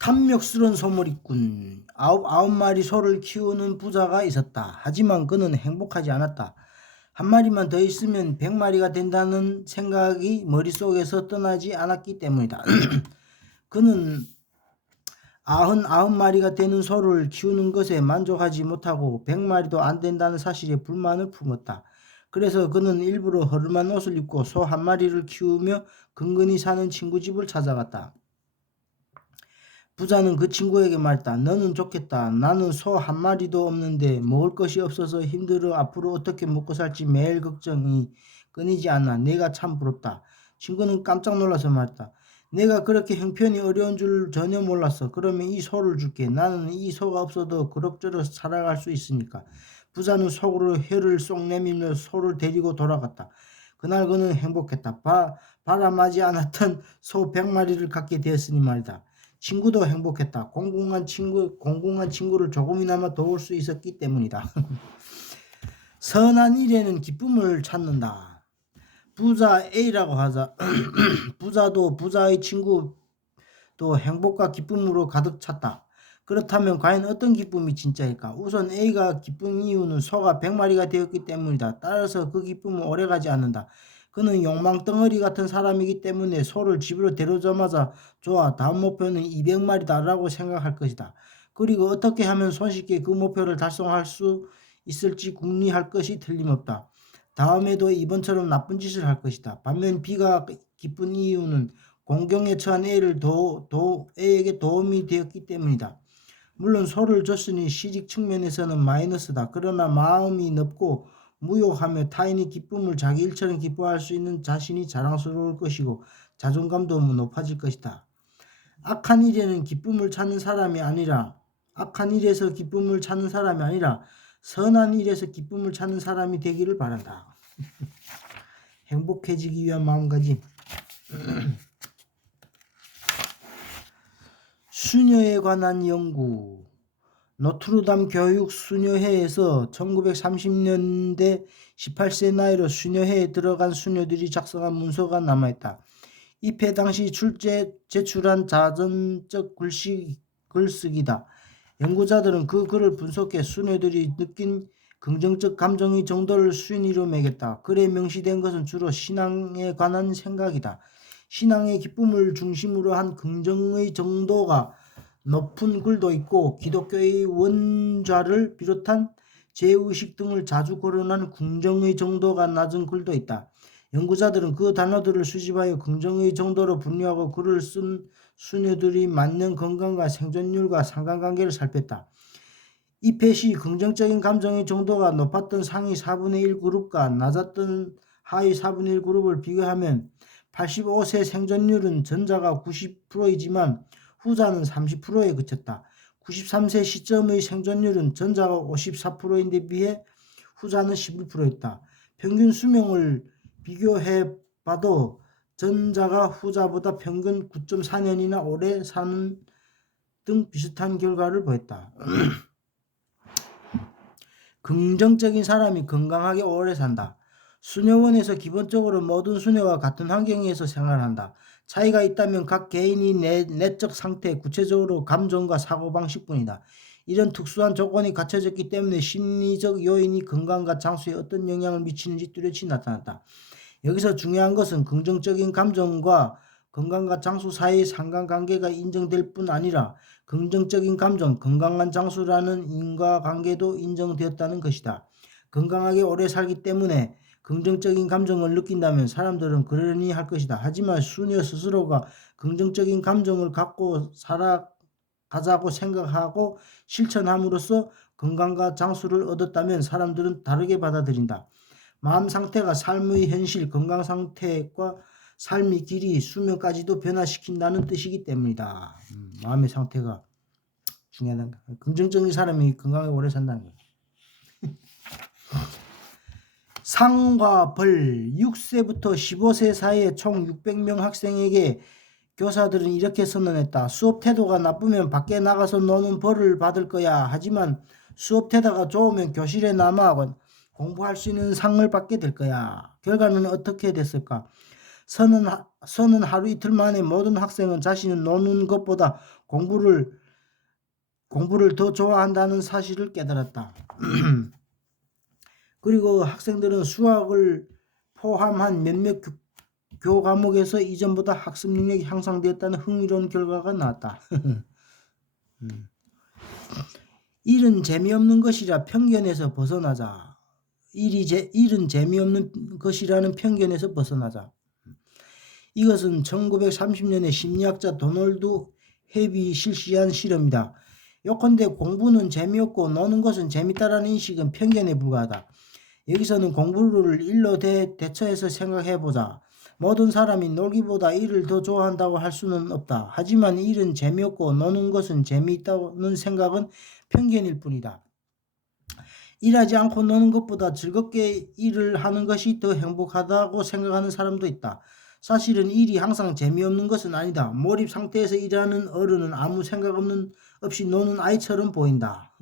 탐욕스런 소머리꾼. 아홉 마리 소를 키우는 부자가 있었다. 하지만 그는 행복하지 않았다. 한 마리만 더 있으면 100마리가 된다는 생각이 머릿속에서 떠나지 않았기 때문이다. 그는 99마리가 되는 소를 키우는 것에 만족하지 못하고 100마리도 안 된다는 사실에 불만을 품었다. 그래서 그는 일부러 허름한 옷을 입고 소 한 마리를 키우며 근근히 사는 친구 집을 찾아갔다. 부자는 그 친구에게 말했다. 너는 좋겠다. 나는 소 한 마리도 없는데 먹을 것이 없어서 힘들어 앞으로 어떻게 먹고 살지 매일 걱정이 끊이지 않아. 내가 참 부럽다. 친구는 깜짝 놀라서 말했다. 내가 그렇게 형편이 어려운 줄 전혀 몰랐어. 그러면 이 소를 줄게. 나는 이 소가 없어도 그럭저럭 살아갈 수 있으니까. 부자는 속으로 혀를 쏙 내밀며 소를 데리고 돌아갔다. 그날 그는 행복했다. 바람하지 않았던 소 100마리를 갖게 되었으니 말이다. 친구도 행복했다. 공공한 친구를 조금이나마 도울 수 있었기 때문이다. 선한 일에는 기쁨을 찾는다. 부자 A라고 하자. 부자도 부자의 친구도 행복과 기쁨으로 가득 찼다. 그렇다면 과연 어떤 기쁨이 진짜일까? 우선 A가 기쁜 이유는 소가 100마리가 되었기 때문이다. 따라서 그 기쁨은 오래가지 않는다. 그는 욕망덩어리 같은 사람이기 때문에 소를 집으로 데려오자마자 좋아, 다음 목표는 200마리다 라고 생각할 것이다. 그리고 어떻게 하면 손쉽게 그 목표를 달성할 수 있을지 궁리할 것이 틀림없다. 다음에도 이번처럼 나쁜 짓을 할 것이다. 반면 B가 기쁜 이유는 공경에 처한 A에게 도움이 되었기 때문이다. 물론 소를 줬으니 시직 측면에서는 마이너스다. 그러나 마음이 넓고 무욕하며 타인의 기쁨을 자기 일처럼 기뻐할 수 있는 자신이 자랑스러울 것이고 자존감도 높아질 것이다. 악한 일에서 기쁨을 찾는 사람이 아니라 선한 일에서 기쁨을 찾는 사람이 되기를 바란다. 행복해지기 위한 마음가짐. 수녀에 관한 연구. 노트르담 교육 수녀회에서 1930년대 18세 나이로 수녀회에 들어간 수녀들이 작성한 문서가 남아있다. 입회 당시 제출한 자전적 글쓰기다. 연구자들은 그 글을 분석해 수녀들이 느낀 긍정적 감정의 정도를 순위로 매겼다. 글에 명시된 것은 주로 신앙에 관한 생각이다. 신앙의 기쁨을 중심으로 한 긍정의 정도가 높은 글도 있고 기독교의 원좌를 비롯한 죄의식 등을 자주 거론한 긍정의 정도가 낮은 글도 있다. 연구자들은 그 단어들을 수집하여 긍정의 정도로 분류하고 글을 쓴 수녀들이 만년 건강과 생존율과 상관관계를 살폈다. 입회 시 긍정적인 감정의 정도가 높았던 상위 4분의 1 그룹과 낮았던 하위 4분의 1 그룹을 비교하면 85세 생존율은 전자가 90%이지만 후자는 30%에 그쳤다. 93세 시점의 생존율은 전자가 54%인데 비해 후자는 11%였다. 평균 수명을 비교해봐도 전자가 후자보다 평균 9.4년이나 오래 사는 등 비슷한 결과를 보였다. 긍정적인 사람이 건강하게 오래 산다. 수녀원에서 기본적으로 모든 수녀와 같은 환경에서 생활한다. 차이가 있다면 각 개인이 내적 상태, 구체적으로 감정과 사고방식뿐이다. 이런 특수한 조건이 갖춰졌기 때문에 심리적 요인이 건강과 장수에 어떤 영향을 미치는지 뚜렷이 나타났다. 여기서 중요한 것은 긍정적인 감정과 건강과 장수 사이의 상관관계가 인정될 뿐 아니라 긍정적인 감정, 건강한 장수라는 인과관계도 인정되었다는 것이다. 건강하게 오래 살기 때문에 긍정적인 감정을 느낀다면 사람들은 그러려니 할 것이다. 하지만 수녀 스스로가 긍정적인 감정을 갖고 살아가자고 생각하고 실천함으로써 건강과 장수를 얻었다면 사람들은 다르게 받아들인다. 마음 상태가 삶의 현실, 건강 상태과 삶의 길이, 수명까지도 변화시킨다는 뜻이기 때문이다. 마음의 상태가 중요하다. 긍정적인 사람이 건강하게 오래 산다는 거예요. 상과 벌. 6세부터 15세 사이에 총 600명 학생에게 교사들은 이렇게 선언했다. 수업 태도가 나쁘면 밖에 나가서 노는 벌을 받을 거야. 하지만 수업 태도가 좋으면 교실에 남아 공부할 수 있는 상을 받게 될 거야. 결과는 어떻게 됐을까? 서는 하루 이틀 만에 모든 학생은 자신은 노는 것보다 공부를 더 좋아한다는 사실을 깨달았다. 그리고 학생들은 수학을 포함한 몇몇 교과목에서 이전보다 학습 능력이 향상되었다는 흥미로운 결과가 나왔다. 일은 재미없는 것이라 편견에서 벗어나자. 일은 재미없는 것이라는 편견에서 벗어나자. 이것은 1930년에 심리학자 도널드 헵이 실시한 실험이다. 요컨대 공부는 재미없고 노는 것은 재밌다라는 인식은 편견에 불과하다. 여기서는 공부를 일로 대처해서 생각해보자. 모든 사람이 놀기보다 일을 더 좋아한다고 할 수는 없다. 하지만 일은 재미없고 노는 것은 재미있다는 생각은 편견일 뿐이다. 일하지 않고 노는 것보다 즐겁게 일을 하는 것이 더 행복하다고 생각하는 사람도 있다. 사실은 일이 항상 재미없는 것은 아니다. 몰입 상태에서 일하는 어른은 아무 생각 없이 노는 아이처럼 보인다.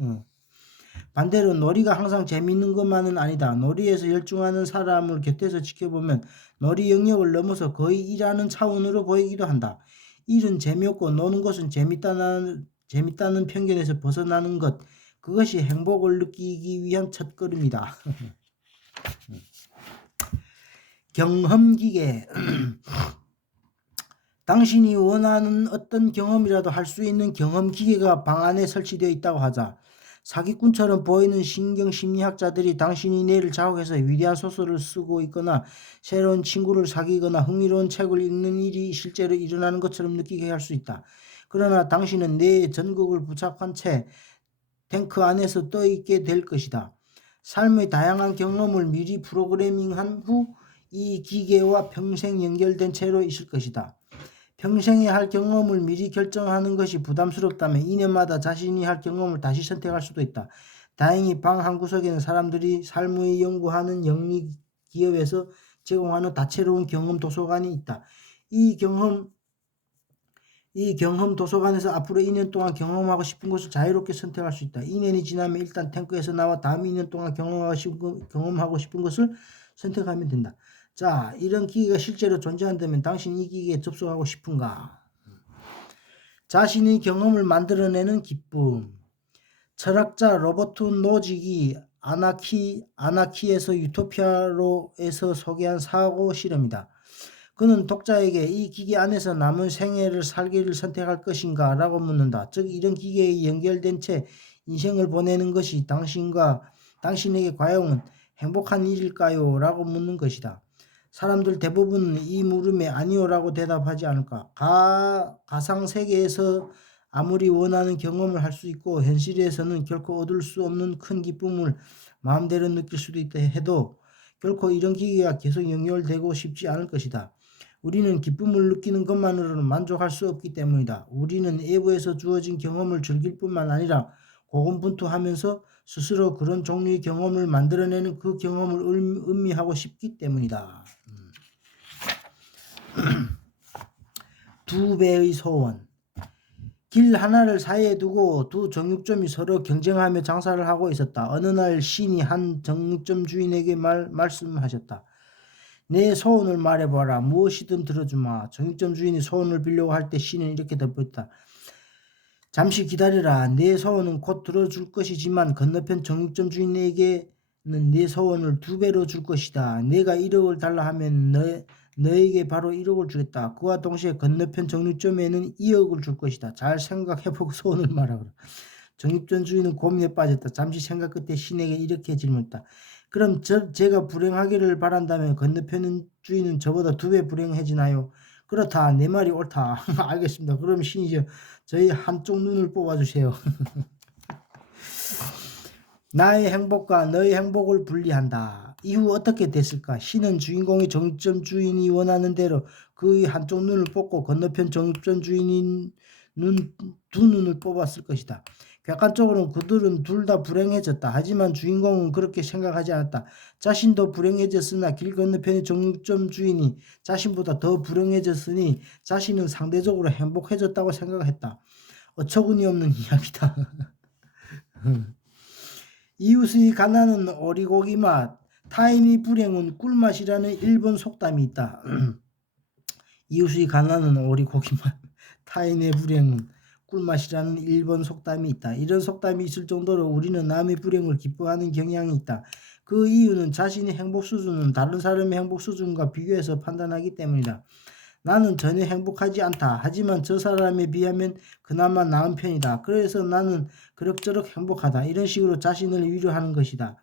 반대로 놀이가 항상 재미있는 것만은 아니다. 놀이에서 열중하는 사람을 곁에서 지켜보면 놀이 영역을 넘어서 거의 일하는 차원으로 보이기도 한다. 일은 재미없고 노는 것은 재밌다는 편견에서 벗어나는 것, 그것이 행복을 느끼기 위한 첫걸음이다. 경험기계. 당신이 원하는 어떤 경험이라도 할 수 있는 경험기계가 방 안에 설치되어 있다고 하자. 사기꾼처럼 보이는 신경심리학자들이 당신이 뇌를 자극해서 위대한 소설을 쓰고 있거나 새로운 친구를 사귀거나 흥미로운 책을 읽는 일이 실제로 일어나는 것처럼 느끼게 할 수 있다. 그러나 당신은 뇌의 전극을 부착한 채 탱크 안에서 떠있게 될 것이다. 삶의 다양한 경험을 미리 프로그래밍한 후 이 기계와 평생 연결된 채로 있을 것이다. 평생에 할 경험을 미리 결정하는 것이 부담스럽다면 2년마다 자신이 할 경험을 다시 선택할 수도 있다. 다행히 방 한 구석에는 사람들이 삶의 연구하는 영리 기업에서 제공하는 다채로운 경험 도서관이 있다. 이 경험 도서관에서 앞으로 2년 동안 경험하고 싶은 것을 자유롭게 선택할 수 있다. 2년이 지나면 일단 탱크에서 나와 다음 2년 동안 경험하고 싶은 것을 선택하면 된다. 자, 이런 기계가 실제로 존재한다면 당신이 이 기계에 접속하고 싶은가? 자신의 경험을 만들어내는 기쁨. 철학자 로버트 노직이 아나키에서 유토피아로에서 소개한 사고 실험이다. 그는 독자에게 이 기계 안에서 남은 생애를 살기를 선택할 것인가 라고 묻는다. 즉 이런 기계에 연결된 채 인생을 보내는 것이 당신에게 과연 행복한 일일까요? 라고 묻는 것이다. 사람들 대부분은 이 물음에 아니요 라고 대답하지 않을까. 가상세계에서 아무리 원하는 경험을 할 수 있고 현실에서는 결코 얻을 수 없는 큰 기쁨을 마음대로 느낄 수도 있다 해도 결코 이런 기계가 계속 연결되고 싶지 않을 것이다. 우리는 기쁨을 느끼는 것만으로는 만족할 수 없기 때문이다. 우리는 외부에서 주어진 경험을 즐길 뿐만 아니라 고군분투하면서 스스로 그런 종류의 경험을 만들어내는 그 경험을 음미하고 싶기 때문이다. 두 배의 소원. 길 하나를 사이에 두고 두 정육점이 서로 경쟁하며 장사를 하고 있었다. 어느 날 신이 한 정육점 주인에게 말씀하셨다. 내 소원을 말해봐라. 무엇이든 들어주마. 정육점 주인이 소원을 빌려고 할 때 신은 이렇게 덧붙였다. 잠시 기다려라. 내 소원은 곧 들어줄 것이지만 건너편 정육점 주인에게는 내 소원을 2배로 줄 것이다. 내가 1억을 달라 하면 너에게 바로 1억을 주겠다. 그와 동시에 건너편 정육점에는 2억을 줄 것이다. 잘 생각해보고 소원을 말하거라. 정육점 주인은 고민에 빠졌다. 잠시 생각 끝에 신에게 이렇게 질문했다. 그럼 제가 불행하기를 바란다면 건너편 주인은 저보다 2배 불행해지나요? 그렇다. 내 말이 옳다. 알겠습니다. 그럼 신이죠. 저희 한쪽 눈을 뽑아주세요. 나의 행복과 너의 행복을 분리한다. 이후 어떻게 됐을까? 신은 주인공이 정육점 주인이 원하는 대로 그의 한쪽 눈을 뽑고 건너편 정육점 주인이 두 눈을 뽑았을 것이다. 객관적으로는 그들은 둘 다 불행해졌다. 하지만 주인공은 그렇게 생각하지 않았다. 자신도 불행해졌으나 길 건너편의 정육점 주인이 자신보다 더 불행해졌으니 자신은 상대적으로 행복해졌다고 생각했다. 어처구니 없는 이야기다. 이웃의 가난은 오리고기 맛, 타인의 불행은 꿀맛이라는 일본 속담이 있다. 이웃의 가난은 오리고기만, 타인의 불행은 꿀맛이라는 일본 속담이 있다. 이런 속담이 있을 정도로 우리는 남의 불행을 기뻐하는 경향이 있다. 그 이유는 자신의 행복 수준은 다른 사람의 행복 수준과 비교해서 판단하기 때문이다. 나는 전혀 행복하지 않다. 하지만 저 사람에 비하면 그나마 나은 편이다. 그래서 나는 그럭저럭 행복하다. 이런 식으로 자신을 위로하는 것이다.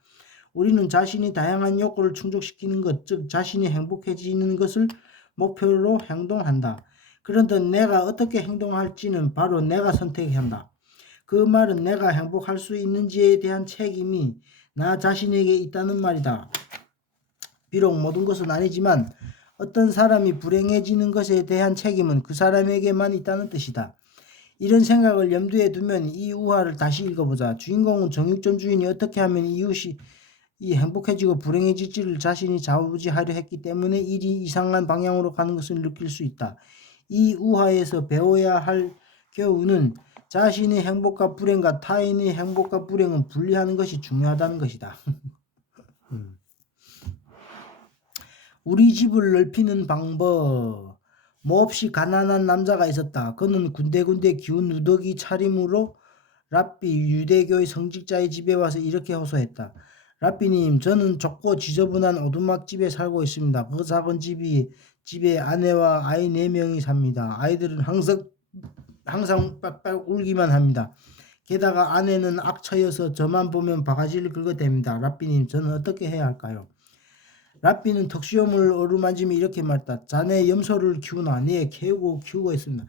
우리는 자신이 다양한 욕구를 충족시키는 것, 즉 자신이 행복해지는 것을 목표로 행동한다. 그런데 내가 어떻게 행동할지는 바로 내가 선택해야 한다. 그 말은 내가 행복할 수 있는지에 대한 책임이 나 자신에게 있다는 말이다. 비록 모든 것은 아니지만 어떤 사람이 불행해지는 것에 대한 책임은 그 사람에게만 있다는 뜻이다. 이런 생각을 염두에 두면 이 우화를 다시 읽어보자. 주인공은 정육점 주인이 어떻게 하면 이웃이 행복해지고 불행해질지를 자신이 좌우지하려 했기 때문에 일이 이상한 방향으로 가는 것을 느낄 수 있다. 이 우화에서 배워야 할 교훈은 자신의 행복과 불행과 타인의 행복과 불행은 분리하는 것이 중요하다는 것이다. 우리 집을 넓히는 방법. 몹시 가난한 남자가 있었다. 그는 군데군데 기운 누더기 차림으로 랍비 유대교의 성직자의 집에 와서 이렇게 호소했다. 랍비님, 저는 좁고 지저분한 오두막집에 살고 있습니다. 그 작은 집에 아내와 아이 4명이 삽니다. 아이들은 항상 빡빡 울기만 합니다. 게다가 아내는 악처여서 저만 보면 바가지를 긁어댑니다. 랍비님, 저는 어떻게 해야 할까요? 랍비는 턱수염을 어루만지며 이렇게 말했다. 자네 염소를 키우나? 네, 키우고 있습니다.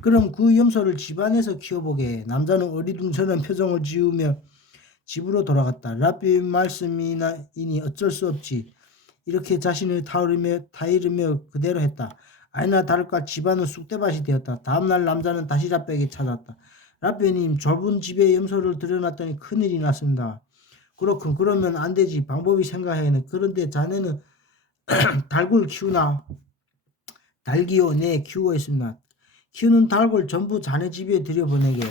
그럼 그 염소를 집안에서 키워보게 해. 남자는 어리둥절한 표정을 지으며 집으로 돌아갔다. 랍비 말씀이니 어쩔 수 없지. 이렇게 자신을 타이르며 그대로 했다. 아니나 다를까 집안은 쑥대밭이 되었다. 다음날 남자는 다시 랍비에게 찾았다. 랍비님, 좁은 집에 염소를 들여놨더니 큰일이 났습니다. 그렇군. 그러면 안 되지. 방법이 생각해야는. 그런데 자네는 닭을 키우나? 닭이요. 네, 키우고 있습니다. 키우는 닭을 전부 자네 집에 들여보내게.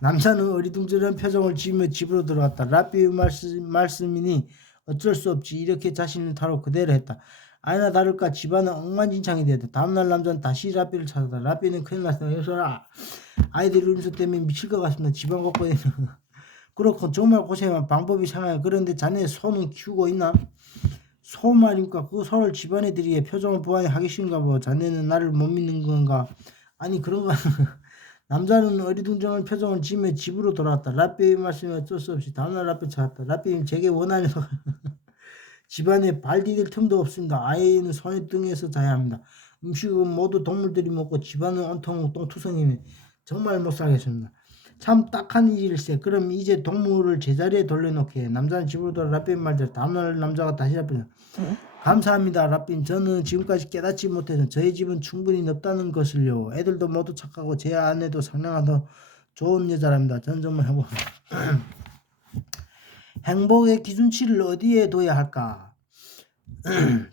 남자는 어리둥절한 표정을 지으며 집으로 들어갔다. 랍비의 말씀이니 어쩔 수 없지. 이렇게 자신을 타로 그대로 했다. 아니나 다를까 집안은 엉망진창이 되었다. 다음날 남자는 다시 랍비를 찾았다. 랍비는 큰일 났습니다. 여서라, 아이들 음수 때문에 미칠 것 같습니다. 집안 곳곳에 그렇고 정말 고생한 방법이 생각해. 그런데 자네 소는 키우고 있나? 소 말입니까? 그 소를 집안에 들이게 표정을 보아야 하기 싫은가 봐. 자네는 나를 못 믿는 건가? 아니 그런가? 남자는 어리둥절한 표정을 지으며 집으로 돌아왔다. 랍비의 말씀이 어쩔 수 없이 다음날 랍비 찾았다. 랍비님, 제게 원하는 집안에 발 디딜 틈도 없습니다. 아이는 손의 등에서 자야 합니다. 음식은 모두 동물들이 먹고 집안은 온통 똥투성이네. 정말 못 살겠습니다. 참 딱한 일일세. 그럼 이제 동물을 제자리에 돌려놓게. 남자는 집으로 돌아 랍비의 말대로 다음날 남자가 다시 랍비를 감사합니다. 랍빈, 저는 지금까지 깨닫지 못해서 저희 집은 충분히 넓다는 것을요. 애들도 모두 착하고 제 아내도 상냥하고 좋은 여자랍니다. 저는 정말 행복의 기준치를 어디에 둬야 할까?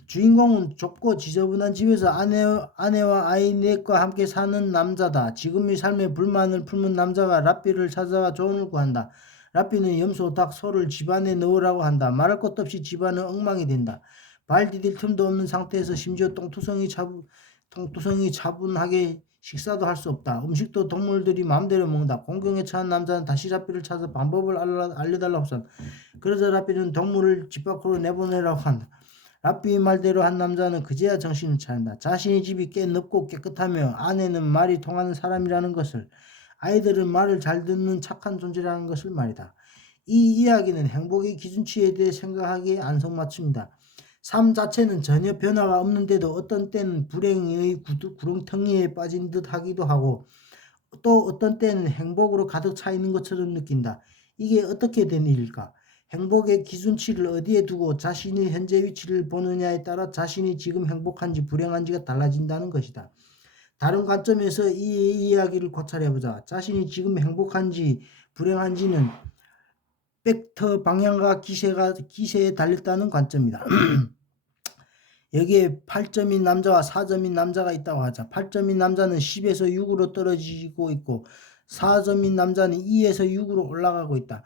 주인공은 좁고 지저분한 집에서 아내와 아이 넷과 함께 사는 남자다. 지금의 삶에 불만을 품은 남자가 랍비를 찾아가 조언을 구한다. 랍비는 염소, 닭, 소를 집안에 넣으라고 한다. 말할 것도 없이 집안은 엉망이 된다. 발 디딜 틈도 없는 상태에서 심지어 똥투성이 차분하게 식사도 할 수 없다. 음식도 동물들이 마음대로 먹는다. 공경에 처한 남자는 다시 랍비를 찾아 방법을 알려달라고 한다. 그러자 랍비는 동물을 집 밖으로 내보내라고 한다. 랍비의 말대로 한 남자는 그제야 정신을 차린다. 자신의 집이 꽤 넓고 깨끗하며 아내는 말이 통하는 사람이라는 것을, 아이들은 말을 잘 듣는 착한 존재라는 것을 말이다. 이 이야기는 행복의 기준치에 대해 생각하기에 안성맞춤이다. 삶 자체는 전혀 변화가 없는데도 어떤 때는 불행의 구렁텅이에 빠진 듯 하기도 하고 또 어떤 때는 행복으로 가득 차 있는 것처럼 느낀다. 이게 어떻게 된 일일까? 행복의 기준치를 어디에 두고 자신의 현재 위치를 보느냐에 따라 자신이 지금 행복한지 불행한지가 달라진다는 것이다. 다른 관점에서 이 이야기를 고찰해보자. 자신이 지금 행복한지 불행한지는 벡터 방향과 기세에 달렸다는 관점이다. 여기에 8점인 남자와 4점인 남자가 있다고 하자. 8점인 남자는 10에서 6으로 떨어지고 있고 4점인 남자는 2에서 6으로 올라가고 있다.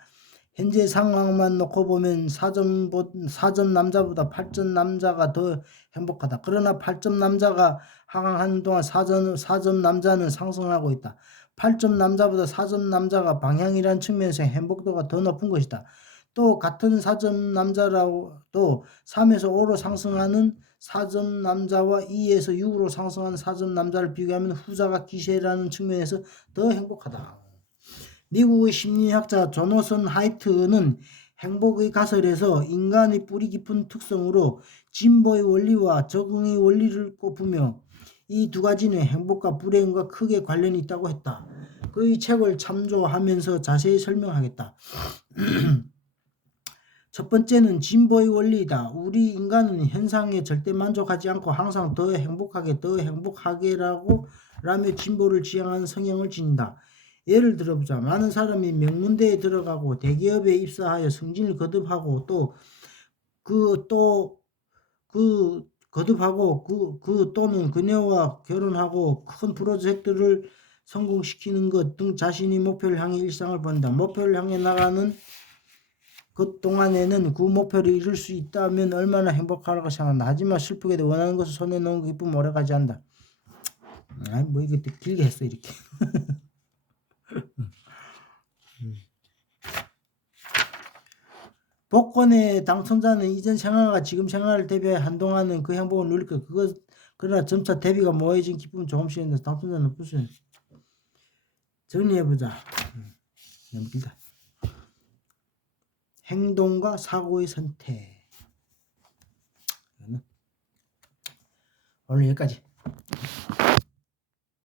현재 상황만 놓고 보면 4점 남자보다 8점 남자가 더 행복하다. 그러나 8점 남자가 하강하는 동안 4점 남자는 상승하고 있다. 8점 남자보다 4점 남자가 방향이란 측면에서 행복도가 더 높은 것이다. 또 같은 4점 남자라도 3에서 5로 상승하는 4점 남자와 2에서 6으로 상승하는 4점 남자를 비교하면 후자가 기세라는 측면에서 더 행복하다. 미국의 심리학자 조너선 하이트는 행복의 가설에서 인간의 뿌리 깊은 특성으로 진보의 원리와 적응의 원리를 꼽으며 이 두 가지는 행복과 불행과 크게 관련이 있다고 했다. 그의 책을 참조하면서 자세히 설명하겠다. 첫 번째는 진보의 원리이다. 우리 인간은 현상에 절대 만족하지 않고 항상 더 행복하게라고 라며 진보를 지향하는 성향을 지닌다. 예를 들어보자. 많은 사람이 명문대에 들어가고 대기업에 입사하여 승진을 거듭하고 또는 그녀와 결혼하고 큰 프로젝트를 성공시키는 것 등 자신이 목표를 향해 일상을 본다. 목표를 향해 나가는 그 동안에는 그 목표를 이룰 수 있다면 얼마나 행복하라고 생각한다. 하지만 슬프게도 원하는 것을 손에 넣은 기쁨 오래가지 않는다. 뭐 이게 길게 했어 이렇게. 복권의 당첨자는 이전 생활과 지금 생활을 대비해 한동안은 그 행복을 누릴 거야. 그러나 점차 대비가 모호해진 기쁨은 조금씩 있는데 당첨자는 무슨 정리해보자. 너무 길다. 행동과 사고의 선택. 오늘 여기까지.